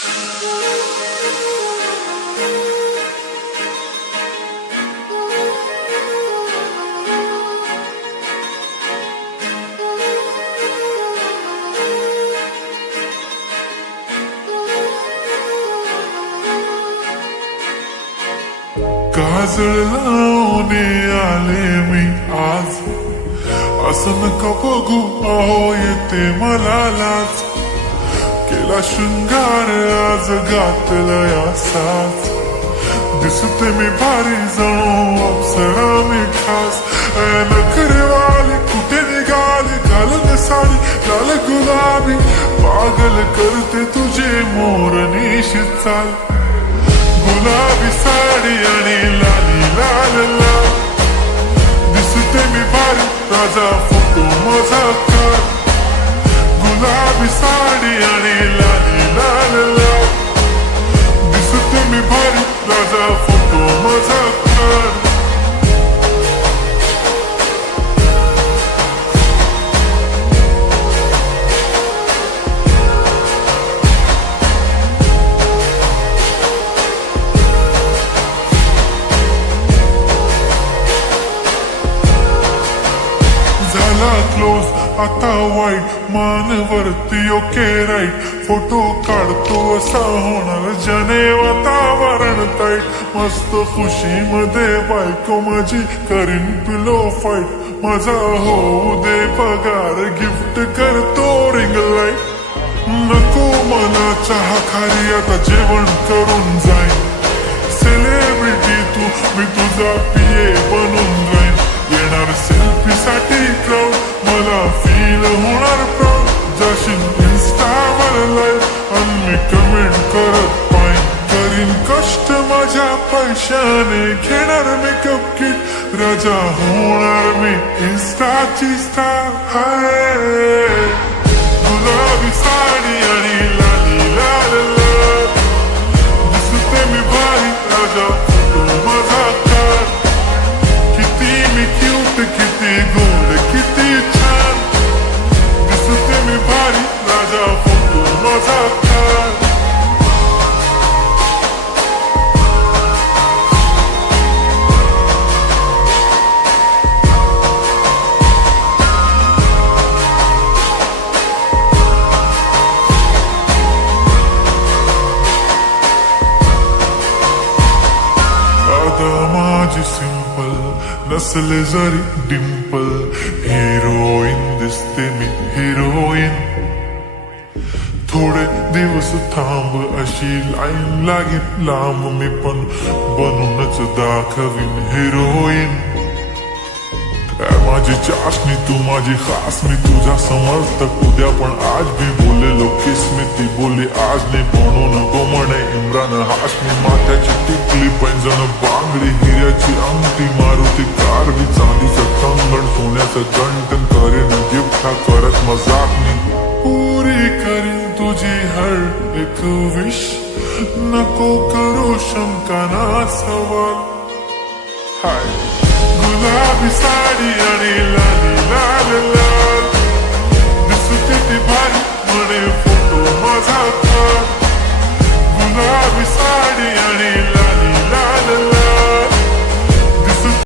काजळ लावून आले मी आज, असं नका बघू अहो येते मला लाज. केला शृंगार आज घातलाय असाच, दिसते मी भारी जणू अप्सरा मी खास. नखरेवाली कुठे निघाली घालून साडी लाल गुलाबी, पागल करते तुझे मोरनीशी चाल. गुलाबी साडी आणि लाली लाल लाल, दिसते मी भारी राजा फोटो माझा काढ. गुलाबी साडी आणि लाली लाल लाल, दिसते मी भारी राजा फोटो माझा काढ. झाला क्लोज आता वाईट, मानवरती ओके राईट. फोटो काढतो असा होणार जने वातावरण टाईट. मस्त खुशी मध्ये बायको माझी करीन पिलो फाईट. माझा होऊ दे पगार गिफ्ट करतो रिंग लाईट. नको मला चहा खारी आता जेवण करून जाईन. सेलिब्रिटी तू मी तुझा पिये बनून जाईन. येणार सेल्फी साठी क्राऊड मला फील होणार प्राऊड. जाशील इन्स्टावर लाईव्ह आणि मी कमेंट करत पाहिन. करीन कष्ट माझ्या पैशाने घेणार मेकअप किट. राजा होणार मी इन्स्टाची स्टार. हाय गुलाबी साडी आणि लाली लाल लाल, दिसते मी भारी राजा फोटो माझा काढ. किती मी क्यूट किती गोड किती छान, दिसते मी भारी राजा फोटो माझा काढ. माझी सिंपल नसले जरी डिंपल, हिरोईन दिसते मी हिरोईन. थोडे दिवस थांब अशी लाईन लागेल लांब, मी पण बनूनच दाखवीन हिरोईन. माझी चाशनी तू माझी खास, मी तुझा समर्थक उद्या पण आज भी बोलेलो किस्मी. ती बोली आज नाही बनू नको म्हणे इम्रान हाशमी. माथ्याची टिकली पैंजण बांगडी हिऱ्याची अंगठी, मारुती कार बी चांदीचं कंगण सोन्याचं गंटन. करीन गिफ्ट हा करत मजाक मी, पुरी करीन तुझी हर एक विश. नको करू शंका ना सवाल. हाय गुलाबी सा